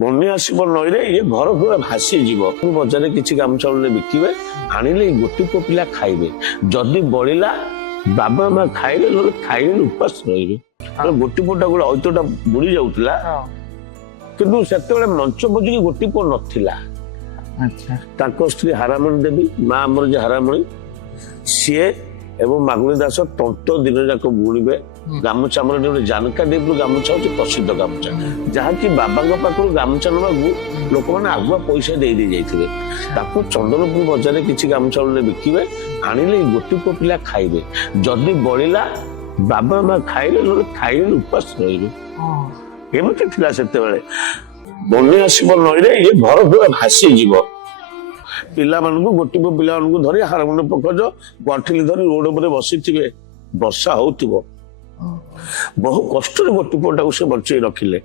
ବନ୍ୟା ଆସିବ ନଈରେ ଇଏ ଘର ପୁରା ଭାସିଯିବ। ବଜାରରେ କିଛି ଗାମୁଛା ବିକିବେ, ଆଣିଲେ ଗୋଟି ପୁଅ ପିଲା ଖାଇବେ, ଯଦି ବଳିଲା ବାବା ମା ଖାଇଲେ, ନହେଲେ ଖାଇଲେ ଉପାସ ରହିବେ। ଗୋଟି ପୁଅଟା ଗୋଟେ ଐତିହ୍ୟଟା ବୁଡି ଯାଉଥିଲା, କିନ୍ତୁ ସେତେବେଳେ ମଞ୍ଚ ବୋଝିକି ଗୋଟି ପୁଅ ନଥିଲା। ତାଙ୍କ ସ୍ତ୍ରୀ ହାରାମଣୀ ଦେବୀ, ମା ଆମର ଯେ ହାରାମଣୀ, ସିଏ ଏବଂ ମାଗୁଣୀ ଦାସ ତନ୍ତ ଦିନ ଯାକ ବୁଣିବେ। ଗାମୁଛା ଆମର ଗୋଟେ ଜାନକା ଦେବୀରୁ ଗାମୁଛା ହଉଛି ପ୍ରସିଦ୍ଧ ଗାମୁଛା, ଯାହାକି ବାବାଙ୍କ ପାଖରୁ ଗାମୁଛା ନେବାକୁ ଲୋକମାନେ ଆଗୁଆ ପଇସା ଦେଇ ଯାଇଥିବେ। ତାକୁ ଚନ୍ଦନପୁର ବଜାରରେ କିଛି ଗାମୁଛା ବିକିବେ, ଆଣିଲେ ଗୋଟି ପୁଅ ପିଲା ଖାଇବେ, ଯଦି ବଳିଲା ବାବା ମା ଖାଇଲେ, ନହେଲେ ଖାଇଲେ ଉପାସ ରହିବେ। ଏମିତି ଥିଲା ସେତେବେଳେ। ବନ୍ୟା ଆସିବ ନଈରେ ଇଏ ଘର ପୁରା ଭାସିଯିବ। ପିଲାମାନଙ୍କୁ ଗୋଟି ପୁଅ ପିଲାମାନଙ୍କୁ ଧରି ହାରମୋନିୟମ ପକଜ ଗଣ୍ଠିଲି ଧରି ରୋଡ ଉପରେ ବସିଥିବେ, ବର୍ଷା ହଉଥିବ। ବହୁ କଷ୍ଟରେ ଗୋଟି ପୁଅଟାକୁ ସେ ବଞ୍ଚେଇ ରଖିଲେ।